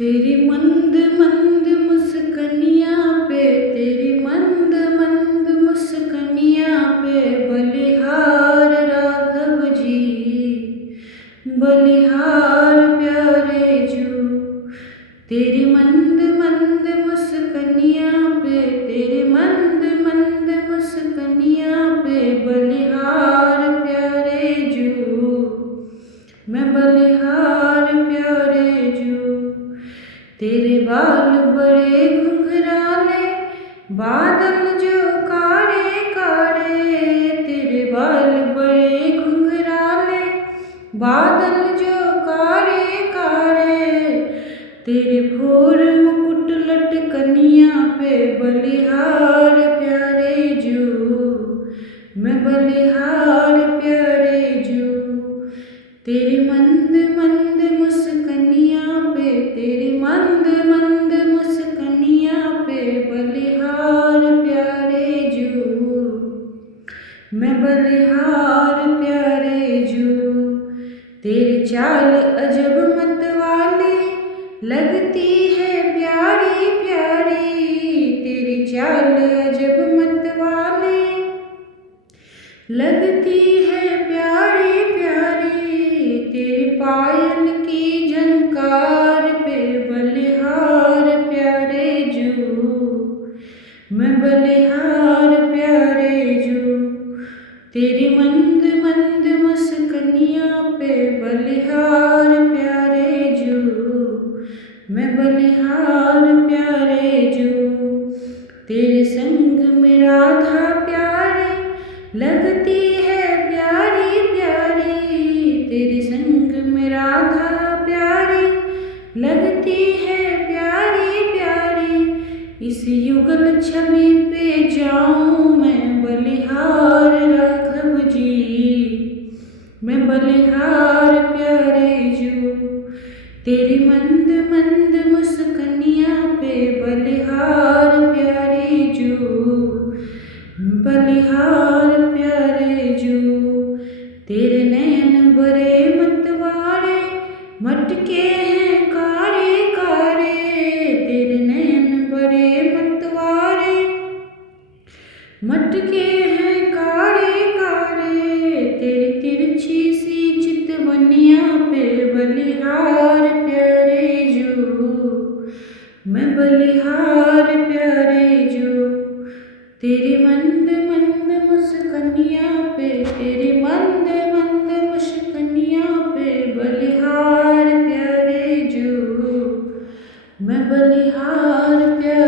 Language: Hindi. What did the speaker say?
तेरी मंद मंद मुस्कनियाँ पे, तेरी मंद मंद मुस्कनियाँ पे बलिहार राघव जी, बलिहार प्यारे जू। तेरी मंद मंद मुस्कनियाँ पे, तेरी मंद मंद मुस्कनियाँ पे बलिहार प्यारे जू, मैं बलिहार प्यारे जू। तेरे बाल बड़े घुंघराले, बादल जो कारे कारे, तेरे बाल बड़े घुंघराले, बादल जो कारे कारे, तेरे भोर मुकुट लटकनियाँ पे बलिहार प्यारे जू, मैं बलिहार प्यारे जू। तेरी मंद मंद मुस्कनियाँ पे, तेरी मंद मंद मुस्कनियाँ पे बलिहार प्यारे जू, मैं बलिहार प्यारे जू। तेरी चाल अजब मतवाली, लगती है प्यारी प्यारी, तेरी चाल अजब मतवाली, लगती है प्यारी प्यारी। तेरी पायल की झंकार पे बलिहार प्यारे जू, मैं बलिहार प्यारे जू। तेरी मंद मंद मुस्कनियाँ पे बलिहार प्यारे जू, मैं बलिहार प्यारे जू। तेरे संग में राधा प्यारी, लगती है प्यारी प्यारी, तेरे संग में राधा प्यारी, लगती है प्यारी प्यारी। इस युगल छवि पे जाऊँ मैं बलिहार राघव जी, मैं बलिहार प्यारे जू। तेरी मंद मंद मुस्कनियाँ पे बलिहार प्यारे जू, बलिहार प्यारे जू। तेरे नयन बड़े मतवारे, मटके हैं कारे कारे, तेरे नयन बड़े मतवारे, मटके हैं कारे कारे। तेरी तिरछी सी चितवनियाँ पे बलिहार प्यारे जू, मैं बलिहार प्यारे जू। तेरी मंद मंद मुस्कनियाँ पे, तेरी मंद मंद मुस्कनियाँ पे बलिहार प्यारे जू, मैं बलिहार प्यारे